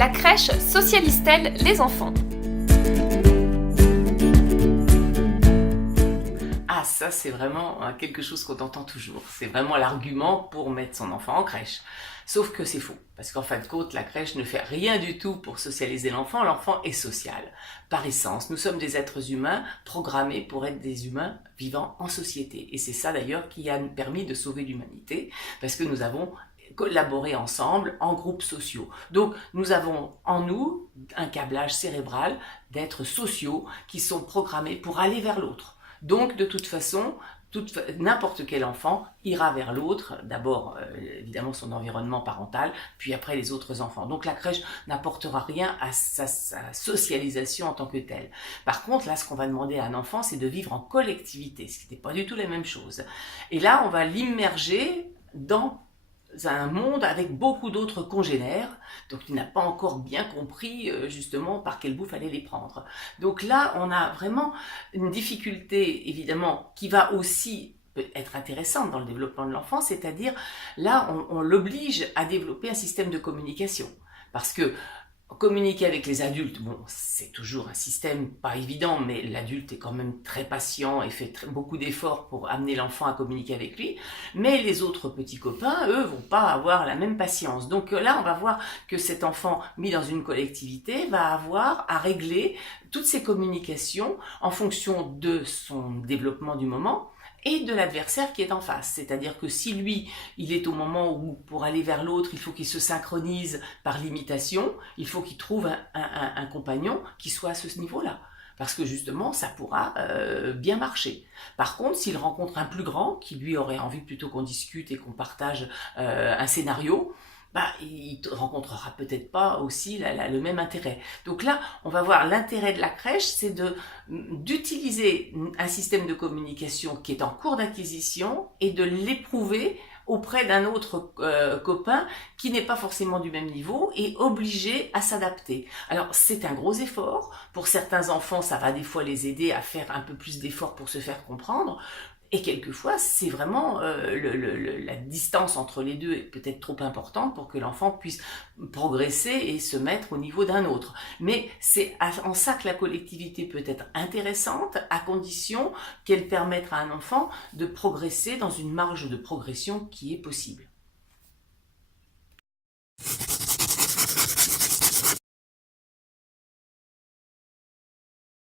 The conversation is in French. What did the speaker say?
La crèche socialise-t-elle les enfants? Ah, ça, c'est vraiment quelque chose qu'on entend toujours. C'est vraiment l'argument pour mettre son enfant en crèche. Sauf que c'est faux. Parce qu'en fin de compte, la crèche ne fait rien du tout pour socialiser l'enfant. L'enfant est social. Par essence, nous sommes des êtres humains programmés pour être des humains vivant en société. Et c'est ça d'ailleurs qui a permis de sauver l'humanité. Parce que nous avons collaborer ensemble en groupes sociaux. Donc nous avons en nous un câblage cérébral d'êtres sociaux qui sont programmés pour aller vers l'autre. Donc de toute façon, n'importe quel enfant ira vers l'autre, d'abord évidemment son environnement parental, puis après les autres enfants. Donc la crèche n'apportera rien à sa socialisation en tant que telle. Par contre, là, ce qu'on va demander à un enfant, c'est de vivre en collectivité, ce qui n'est pas du tout la même chose. Et là, on va l'immerger dans un monde avec beaucoup d'autres congénères, donc il n'a pas encore bien compris justement par quel bout fallait les prendre. Donc là, on a vraiment une difficulté évidemment qui va aussi être intéressante dans le développement de l'enfant, c'est-à-dire là, on l'oblige à développer un système de communication. Parce que communiquer avec les adultes, bon, c'est toujours un système pas évident, mais l'adulte est quand même très patient et fait beaucoup d'efforts pour amener l'enfant à communiquer avec lui. Mais les autres petits copains, eux, vont pas avoir la même patience. Donc là, on va voir que cet enfant mis dans une collectivité va avoir à régler toutes ses communications en fonction de son développement du moment et de l'adversaire qui est en face. C'est-à-dire que si lui, il est au moment où pour aller vers l'autre, il faut qu'il se synchronise par l'imitation, il faut qu'il trouve un compagnon qui soit à ce niveau-là. Parce que justement, ça pourra bien marcher. Par contre, s'il rencontre un plus grand, qui lui aurait envie plutôt qu'on discute et qu'on partage un scénario, il ne rencontrera peut-être pas aussi le même intérêt. Donc là, on va voir l'intérêt de la crèche, c'est d'utiliser un système de communication qui est en cours d'acquisition et de l'éprouver auprès d'un autre copain qui n'est pas forcément du même niveau et obligé à s'adapter. Alors c'est un gros effort. Pour certains enfants, ça va des fois les aider à faire un peu plus d'efforts pour se faire comprendre. Et quelquefois, c'est vraiment la distance entre les deux est peut-être trop importante pour que l'enfant puisse progresser et se mettre au niveau d'un autre. Mais c'est en ça que la collectivité peut être intéressante, à condition qu'elle permette à un enfant de progresser dans une marge de progression qui est possible.